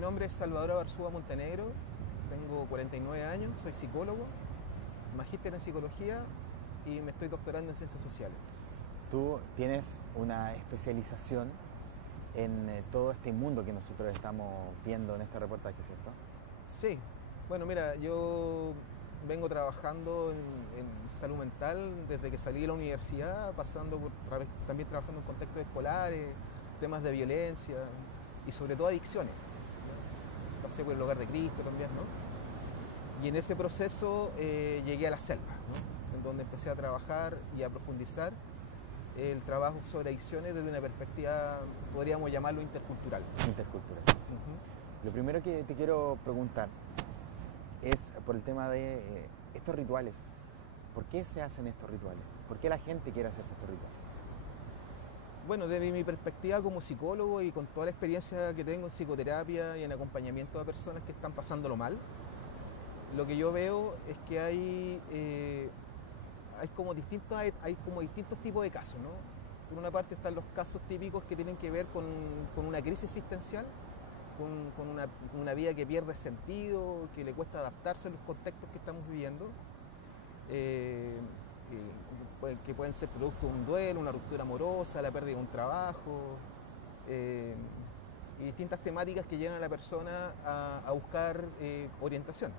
nombre es Salvador Abarzúa Montenegro, tengo 49 años, soy psicólogo, magíster en psicología y me estoy doctorando en ciencias sociales. Tú tienes una especialización en todo este mundo que nosotros estamos viendo en este reportaje, ¿cierto? Sí, bueno, mira, yo vengo trabajando en salud mental desde que salí de la universidad, pasando por también trabajando en contextos escolares, temas de violencia y sobre todo adicciones, ¿no? Pasé por el Hogar de Cristo también, ¿no? Y en ese proceso llegué a la selva, ¿no? En donde empecé a trabajar y a profundizar el trabajo sobre adicciones desde una perspectiva, podríamos llamarlo intercultural. Intercultural, sí. Lo primero que te quiero preguntar es por el tema de estos rituales. ¿Por qué se hacen estos rituales? ¿Por qué la gente quiere hacerse estos rituales? Bueno, desde mi perspectiva como psicólogo y con toda la experiencia que tengo en psicoterapia y en acompañamiento a personas que están pasándolo mal, lo que yo veo es que hay como distintos tipos de casos, ¿no? Por una parte están los casos típicos que tienen que ver con una crisis existencial, con una vida que pierde sentido, que le cuesta adaptarse a los contextos que estamos viviendo, que pueden ser producto de un duelo, una ruptura amorosa, la pérdida de un trabajo, y distintas temáticas que llevan a la persona a buscar orientación,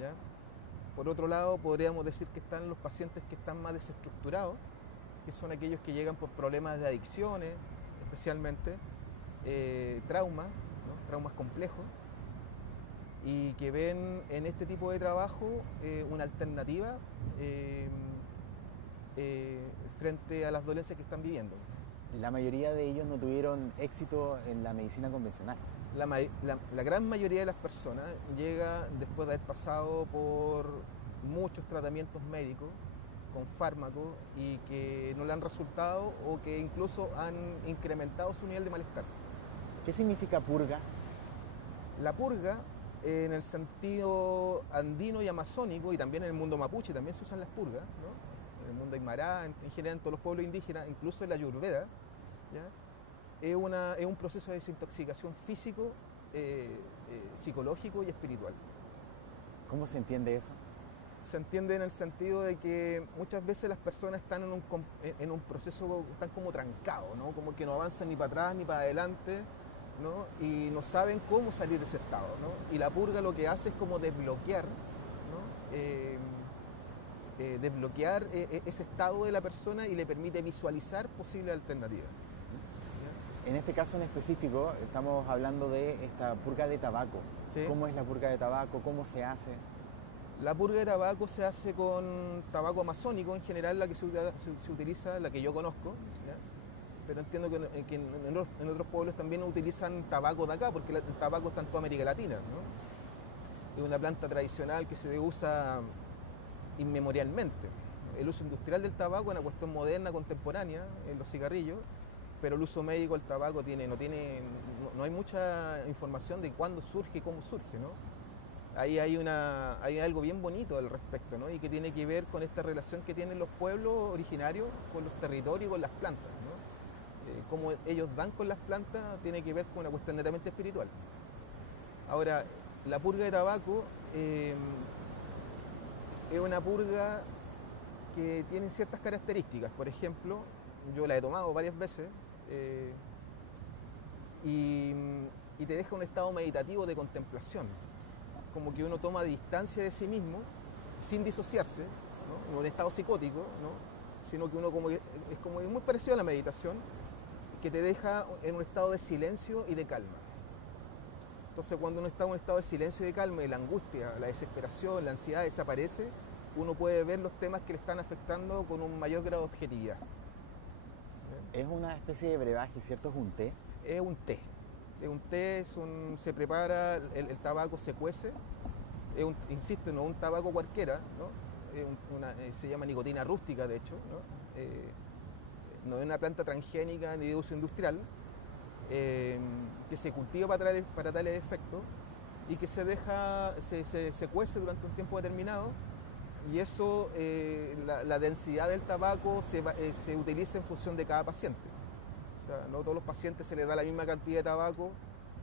¿ya? Por otro lado, podríamos decir que están los pacientes que están más desestructurados, que son aquellos que llegan por problemas de adicciones, especialmente traumas, ¿no? Traumas complejos, y que ven en este tipo de trabajo una alternativa frente a las dolencias que están viviendo. La mayoría de ellos no tuvieron éxito en la medicina convencional. La gran mayoría de las personas llega después de haber pasado por muchos tratamientos médicos con fármacos y que no le han resultado o que incluso han incrementado su nivel de malestar. ¿Qué significa purga? La purga, en el sentido andino y amazónico, y también en el mundo mapuche también se usan las purgas, ¿no? En el mundo aymara, en general en todos los pueblos indígenas, incluso en la Ayurveda, ¿ya? Es un proceso de desintoxicación físico, psicológico y espiritual. ¿Cómo se entiende eso? Se entiende en el sentido de que muchas veces las personas están en un proceso, están como trancados, ¿no? Como que no avanzan ni para atrás ni para adelante, ¿no? Y no saben cómo salir de ese estado, ¿no? Y la purga lo que hace es como desbloquear, ¿no? Desbloquear ese estado de la persona y le permite visualizar posibles alternativas. En este caso en específico estamos hablando de esta purga de tabaco. ¿Sí? ¿Cómo es la purga de tabaco? ¿Cómo se hace? La purga de tabaco se hace con tabaco amazónico, en general la que se utiliza, la que yo conozco, ¿ya? Pero entiendo que en otros pueblos también utilizan tabaco de acá, porque el tabaco está en toda América Latina, ¿no? Es una planta tradicional que se usa inmemorialmente. El uso industrial del tabaco es una cuestión moderna, contemporánea, en los cigarrillos, pero el uso médico del tabaco no hay mucha información de cuándo surge y cómo surge, ¿no? Ahí hay algo bien bonito al respecto, ¿no? Y que tiene que ver con esta relación que tienen los pueblos originarios con los territorios y con las plantas, ¿no? Cómo ellos dan con las plantas tiene que ver con una cuestión netamente espiritual. Ahora, la purga de tabaco es una purga que tiene ciertas características. Por ejemplo, yo la he tomado varias veces y te deja un estado meditativo de contemplación, como que uno toma distancia de sí mismo sin disociarse, ¿no? En un estado psicótico, ¿no? Sino que uno es como muy parecido a la meditación, que te deja en un estado de silencio y de calma. Entonces cuando uno está en un estado de silencio y de calma y la angustia, la desesperación, la ansiedad desaparece, uno puede ver los temas que le están afectando con un mayor grado de objetividad. Es una especie de brebaje, ¿cierto? Es un té. Es un té. Es un té, se prepara, el tabaco se cuece, insisto, no es un tabaco cualquiera, ¿no? Se llama nicotina rústica, de hecho, ¿no? No es una planta transgénica ni de uso industrial, que se cultiva para tales efectos y que se cuece durante un tiempo determinado, y eso, la densidad del tabaco se utiliza en función de cada paciente. O sea, no a todos los pacientes se les da la misma cantidad de tabaco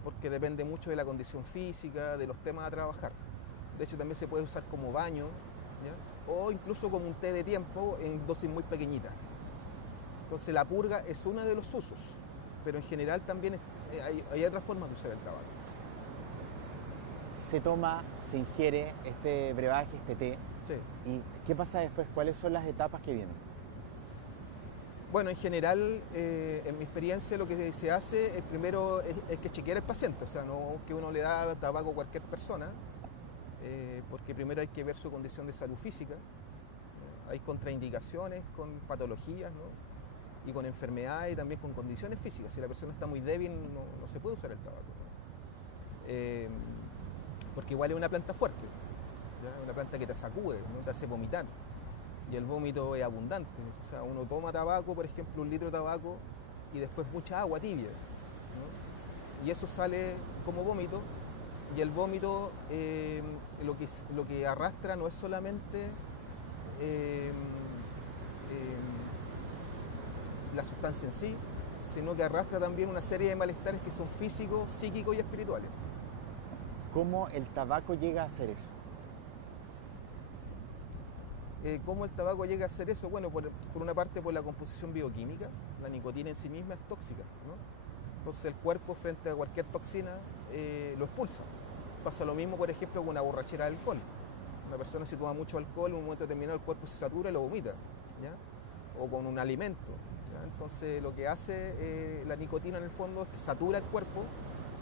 porque depende mucho de la condición física, de los temas a trabajar. De hecho, también se puede usar como baño, ¿ya? O incluso como un té de tiempo en dosis muy pequeñitas. Entonces la purga es uno de los usos, pero en general también hay otras formas de usar el tabaco. Se toma, se ingiere este brebaje, este té. Sí. ¿Y qué pasa después? ¿Cuáles son las etapas que vienen? Bueno, en general, en mi experiencia, lo que se hace es primero es que chequear al paciente, o sea, no que uno le da tabaco a cualquier persona, porque primero hay que ver su condición de salud física. Hay contraindicaciones con patologías, ¿no? Y con enfermedades y también con condiciones físicas. Si la persona está muy débil, no se puede usar el tabaco, ¿no? Porque igual es una planta fuerte, ¿ya? Una planta que te sacude, ¿no? Te hace vomitar. Y el vómito es abundante. O sea, uno toma tabaco, por ejemplo, 1 litro de tabaco y después mucha agua tibia, ¿no? Y eso sale como vómito. Y el vómito lo que arrastra no es solamente la sustancia en sí, sino que arrastra también una serie de malestares que son físicos, psíquicos y espirituales. ¿Cómo el tabaco llega a hacer eso? ¿Cómo el tabaco llega a hacer eso? Bueno, por una parte por la composición bioquímica, la nicotina en sí misma es tóxica, ¿no? Entonces el cuerpo frente a cualquier toxina lo expulsa. Pasa lo mismo, por ejemplo, con una borrachera de alcohol. Una persona si toma mucho alcohol, en un momento determinado el cuerpo se satura y lo vomita, ¿ya? O con un alimento, ¿ya? Entonces lo que hace la nicotina en el fondo es que satura el cuerpo,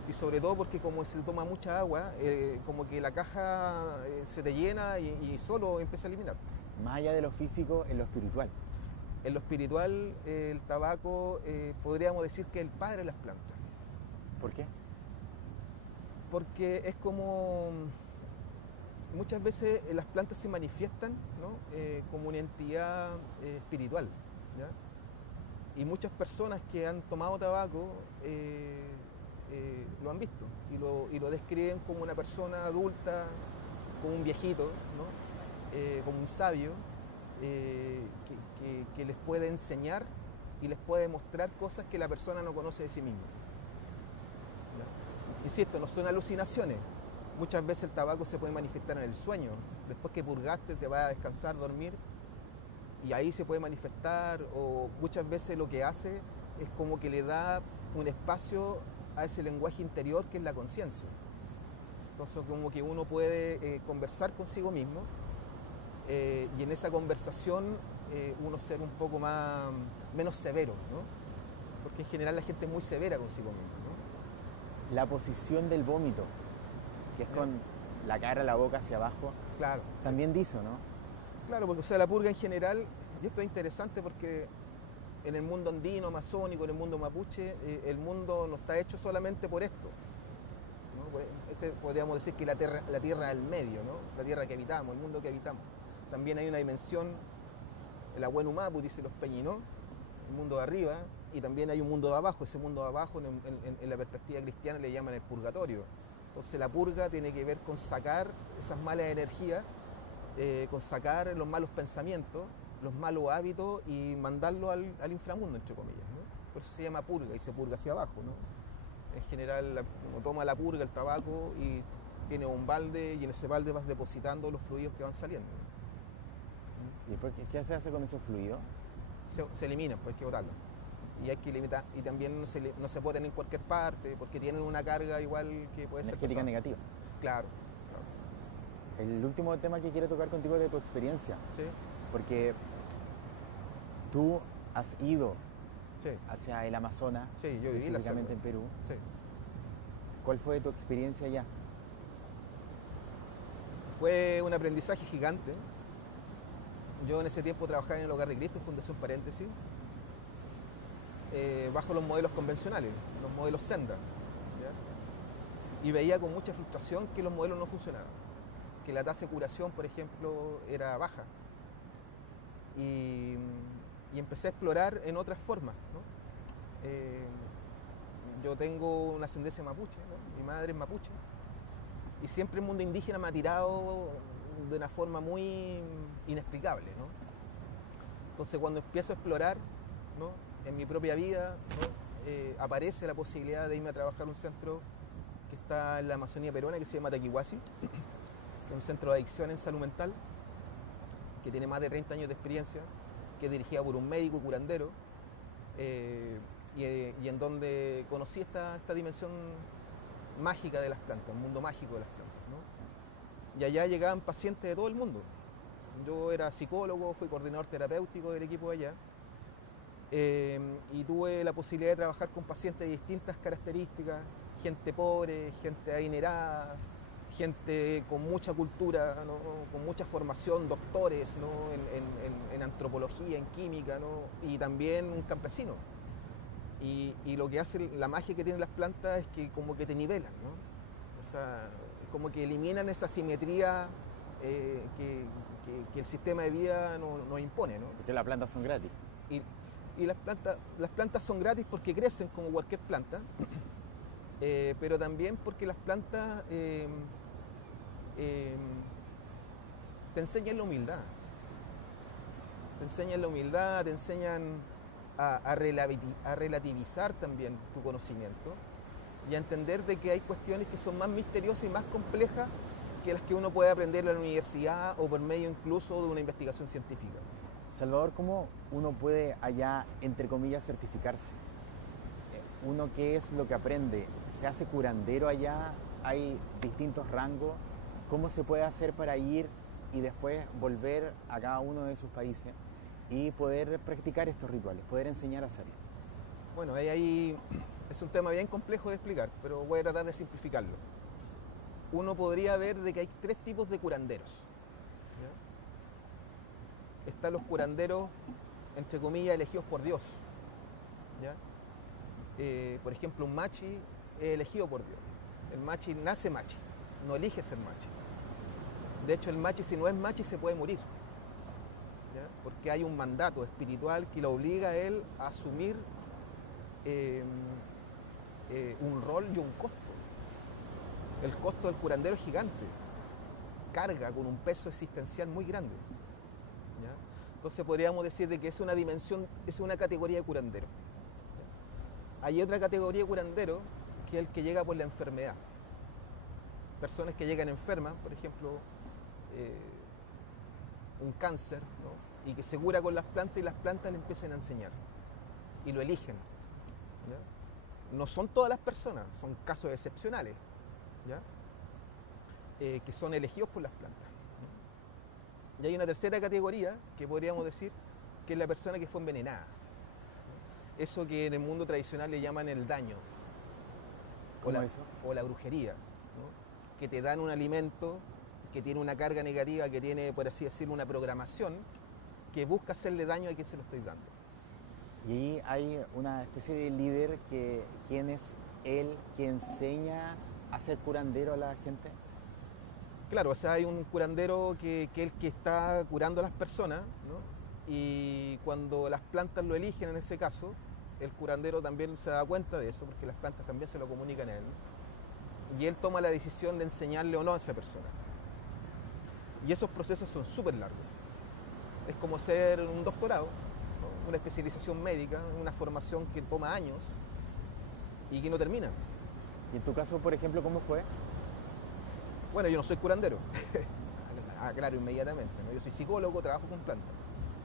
y sobre todo porque como se toma mucha agua, como que la caja se te llena y solo empieza a eliminar. Más allá de lo físico, en lo espiritual. En lo espiritual, el tabaco podríamos decir que es el padre de las plantas. ¿Por qué? Porque es como... Muchas veces las plantas se manifiestan, ¿no? Como una entidad espiritual, ¿ya? Y muchas personas que han tomado tabaco lo han visto y lo describen como una persona adulta, como un viejito, ¿no? Como un sabio que les puede enseñar y les puede mostrar cosas que la persona no conoce de sí misma, ¿ya? Insisto, no son alucinaciones. Muchas veces el tabaco se puede manifestar en el sueño. Después que purgaste te vas a descansar, dormir, y ahí se puede manifestar, o muchas veces lo que hace es como que le da un espacio a ese lenguaje interior que es la conciencia. Entonces como que uno puede conversar consigo mismo, y en esa conversación uno ser un poco menos severo, ¿no? Porque en general la gente es muy severa consigo misma, ¿no? La posición del vómito, que es con la cara, la boca hacia abajo, claro, también dice, ¿no? Claro, porque o sea, la purga en general, y esto es interesante porque en el mundo andino, amazónico, en el mundo mapuche, el mundo no está hecho solamente por esto, ¿no? Podríamos decir que la tierra del medio, ¿no? La tierra que habitamos, el mundo que habitamos. También hay una dimensión, el Abuenu Mapu, dice los Peñinó, el mundo de arriba, y también hay un mundo de abajo. Ese mundo de abajo en la perspectiva cristiana le llaman el purgatorio. Entonces la purga tiene que ver con sacar esas malas energías, con sacar los malos pensamientos, los malos hábitos y mandarlos al inframundo, entre comillas, ¿no? Por eso se llama purga y se purga hacia abajo, ¿no? En general uno toma la purga, el tabaco, y tiene un balde y en ese balde vas depositando los fluidos que van saliendo. ¿Y después qué se hace con esos fluidos? Se eliminan, pues hay que botarlos. Y hay que limitar, y también no se puede tener en cualquier parte porque tienen una carga igual que puede ser energética negativa. Claro. El último tema que quiero tocar contigo es de tu experiencia. Sí. Porque tú has ido sí. hacia el Amazonas, sí, yo viví específicamente en Perú. Sí. ¿Cuál fue tu experiencia allá? Fue un aprendizaje gigante. Yo en ese tiempo trabajaba en el Hogar de Cristo, Fundación Paréntesis, bajo los modelos convencionales, los modelos Senda, ¿ya? Y veía con mucha frustración que los modelos no funcionaban, que la tasa de curación, por ejemplo, era baja. Y empecé a explorar en otras formas, ¿no? Yo tengo una ascendencia mapuche, ¿no? Mi madre es mapuche, y siempre el mundo indígena me ha tirado de una forma muy inexplicable, ¿no? Entonces cuando empiezo a explorar, ¿no? En mi propia vida, ¿no? Aparece la posibilidad de irme a trabajar a un centro que está en la Amazonía peruana, que se llama Taquihuasi, que es un centro de adicción en salud mental, que tiene más de 30 años de experiencia, que es dirigida por un médico curandero, y en donde conocí esta dimensión mágica de las plantas, un mundo mágico de las plantas, ¿no? Y allá llegaban pacientes de todo el mundo. Yo era psicólogo, fui coordinador terapéutico del equipo de allá, y tuve la posibilidad de trabajar con pacientes de distintas características, gente pobre, gente adinerada, gente con mucha cultura, ¿no? Con mucha formación, doctores, ¿no? en antropología, en química, ¿no? Y también un campesino. Y lo que hace, la magia que tienen las plantas es que como que te nivelan, ¿no? O sea, como que eliminan esa simetría que el sistema de vida nos impone, ¿no? Porque las plantas son gratis. Y las plantas son gratis porque crecen como cualquier planta, pero también porque las plantas te enseñan la humildad. Te enseñan a relativizar también tu conocimiento y a entender de que hay cuestiones que son más misteriosas y más complejas que las que uno puede aprender en la universidad o por medio incluso de una investigación científica. Salvador, ¿cómo uno puede allá, entre comillas, certificarse? ¿Uno qué es lo que aprende? ¿Se hace curandero allá? ¿Hay distintos rangos? ¿Cómo se puede hacer para ir y después volver a cada uno de sus países y poder practicar estos rituales, poder enseñar a hacerlo? Bueno, ahí es un tema bien complejo de explicar, pero voy a tratar de simplificarlo. Uno podría ver de que hay 3 tipos de curanderos, ¿ya? Están los curanderos, entre comillas, elegidos por Dios, ¿ya? Por ejemplo, un machi es elegido por Dios. El machi nace machi, no elige ser machi. De hecho, el machi, si no es machi, se puede morir, ¿ya? Porque hay un mandato espiritual que lo obliga a él a asumir un rol y un costo. El costo del curandero es gigante, carga con un peso existencial muy grande, ¿ya? Entonces podríamos decir de que es una dimensión, es una categoría de curandero, ¿ya? Hay otra categoría de curandero que es el que llega por la enfermedad. Personas que llegan enfermas, por ejemplo, un cáncer, ¿no? Y que se cura con las plantas y las plantas le empiezan a enseñar y lo eligen, ¿ya? No son todas las personas, son casos excepcionales, ¿ya? Que son elegidos por las plantas, ¿no? Y hay una tercera categoría que podríamos decir que es la persona que fue envenenada, ¿no? Eso que en el mundo tradicional le llaman el daño o la brujería, ¿no? Que te dan un alimento que tiene una carga negativa, que tiene, por así decirlo, una programación que busca hacerle daño a quien se lo estoy dando. Y ahí hay una especie de líder ¿quién es él que enseña a ser curandero a la gente? Claro, o sea, hay un curandero que es el que está curando a las personas, ¿no? Y cuando las plantas lo eligen, en ese caso, el curandero también se da cuenta de eso, porque las plantas también se lo comunican a él, ¿no? Y él toma la decisión de enseñarle o no a esa persona. Y esos procesos son súper largos. Es como ser un doctorado, ¿no? Una especialización médica, una formación que toma años y que no termina. Y en tu caso, por ejemplo, ¿cómo fue? Bueno, yo no soy curandero, aclaro inmediatamente, ¿no? Yo soy psicólogo, trabajo con plantas.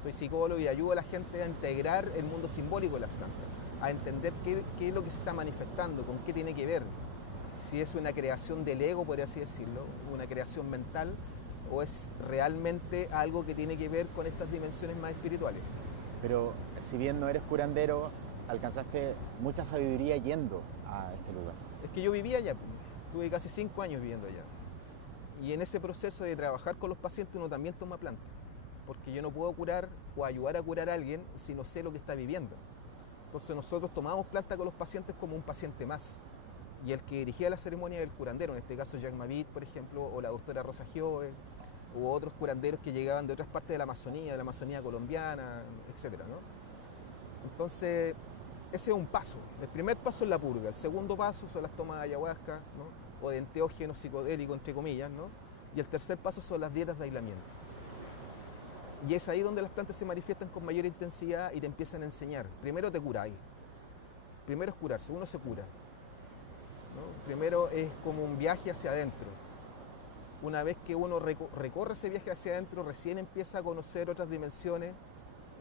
Soy psicólogo y ayudo a la gente a integrar el mundo simbólico de las plantas, a entender qué es lo que se está manifestando, con qué tiene que ver. Si es una creación del ego, podría así decirlo, una creación mental, o es realmente algo que tiene que ver con estas dimensiones más espirituales. Pero si bien no eres curandero, alcanzaste mucha sabiduría yendo a este lugar. Es que yo vivía allá, tuve casi 5 años viviendo allá. Y en ese proceso de trabajar con los pacientes uno también toma plantas, porque yo no puedo curar o ayudar a curar a alguien si no sé lo que está viviendo. Entonces nosotros tomamos planta con los pacientes como un paciente más. Y el que dirigía la ceremonia era el curandero, en este caso Jacques Mavit, por ejemplo, o la doctora Rosa Giove, u otros curanderos que llegaban de otras partes de la Amazonía colombiana, etc., ¿no? Entonces, ese es un paso. El primer paso es la purga, el segundo paso son las tomas de ayahuasca, ¿no? O de enteógenos psicodélicos, entre comillas, ¿no? Y el tercer paso son las dietas de aislamiento. Y es ahí donde las plantas se manifiestan con mayor intensidad y te empiezan a enseñar. Primero te curáis. Primero es curarse, uno se cura. ¿no? Primero es como un viaje hacia adentro. Una vez que uno recorre ese viaje hacia adentro, recién empieza a conocer otras dimensiones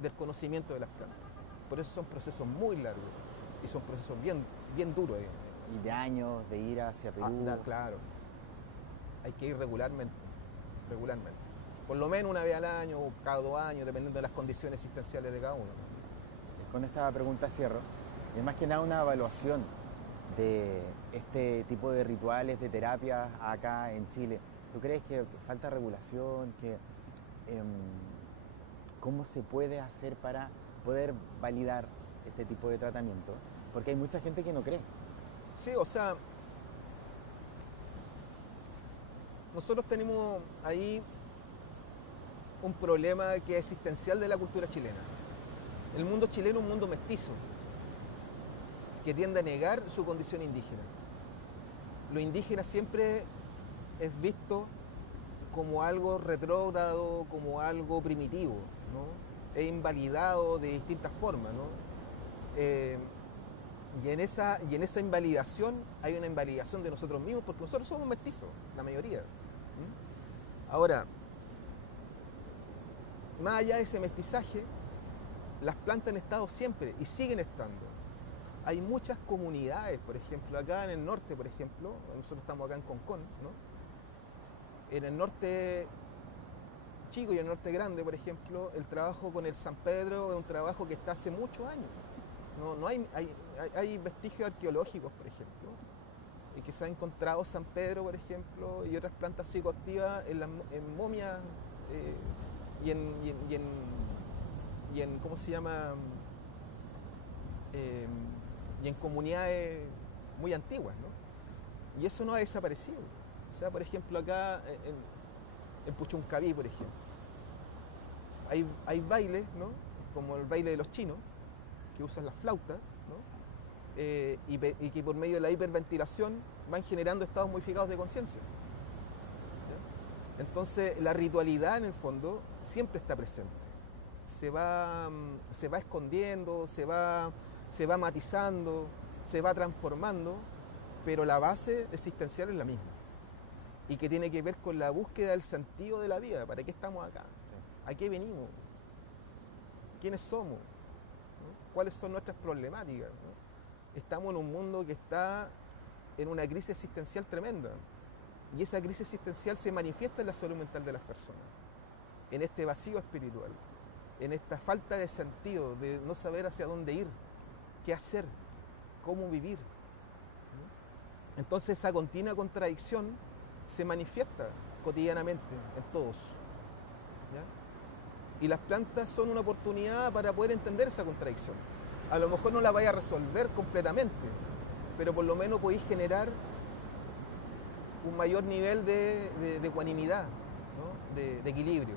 del conocimiento de las plantas. Por eso son procesos muy largos y son procesos bien duros. Y de años de ir hacia Perú. Claro. Hay que ir regularmente. Por lo menos una vez al año o cada 2 años, dependiendo de las condiciones existenciales de cada uno. Con esta pregunta cierro. Es más que nada una evaluación de este tipo de rituales, de terapias acá en Chile. ¿Tú crees que falta regulación? ¿Cómo se puede hacer para poder validar este tipo de tratamiento? Porque hay mucha gente que no cree. Sí, o sea, nosotros tenemos ahí un problema que es existencial de la cultura chilena. El mundo chileno es un mundo mestizo, que tiende a negar su condición indígena. Lo indígena siempre es visto como algo retrógrado, como algo primitivo, ¿no? Es invalidado de distintas formas, ¿no? Y en esa invalidación hay una invalidación de nosotros mismos, porque nosotros somos mestizos, la mayoría. Ahora, más allá de ese mestizaje, las plantas han estado siempre y siguen estando. Hay muchas comunidades, por ejemplo, acá en el norte, por ejemplo, nosotros estamos acá en Concón, ¿no? En el norte chico y en el norte grande, por ejemplo, el trabajo con el San Pedro es un trabajo que está hace muchos años. No hay vestigios arqueológicos, por ejemplo, y que se ha encontrado San Pedro, por ejemplo, y otras plantas psicoactivas en momias y en ¿cómo se llama? Y en comunidades muy antiguas, ¿no? Y eso no ha desaparecido. O sea, por ejemplo, acá en Puchuncaví, por ejemplo, hay bailes, ¿no? Como el baile de los chinos, que usan las flautas, ¿no? Y que por medio de la hiperventilación van generando estados modificados de conciencia. Entonces, la ritualidad, en el fondo, siempre está presente. Se va escondiendo, se va matizando, se va transformando, pero la base existencial es la misma. Y que tiene que ver con la búsqueda del sentido de la vida. ¿Para qué estamos acá? ¿A qué venimos? ¿Quiénes somos? ¿No? ¿Cuáles son nuestras problemáticas? ¿No? Estamos en un mundo que está en una crisis existencial tremenda. Y esa crisis existencial se manifiesta en la salud mental de las personas, en este vacío espiritual, en esta falta de sentido, de no saber hacia dónde ir, qué hacer, cómo vivir. ¿No? Entonces esa continua contradicción se manifiesta cotidianamente en todos. ¿Ya? Y las plantas son una oportunidad para poder entender esa contradicción. A lo mejor no la vaya a resolver completamente, pero por lo menos podéis generar un mayor nivel de ecuanimidad, ¿no? de equilibrio.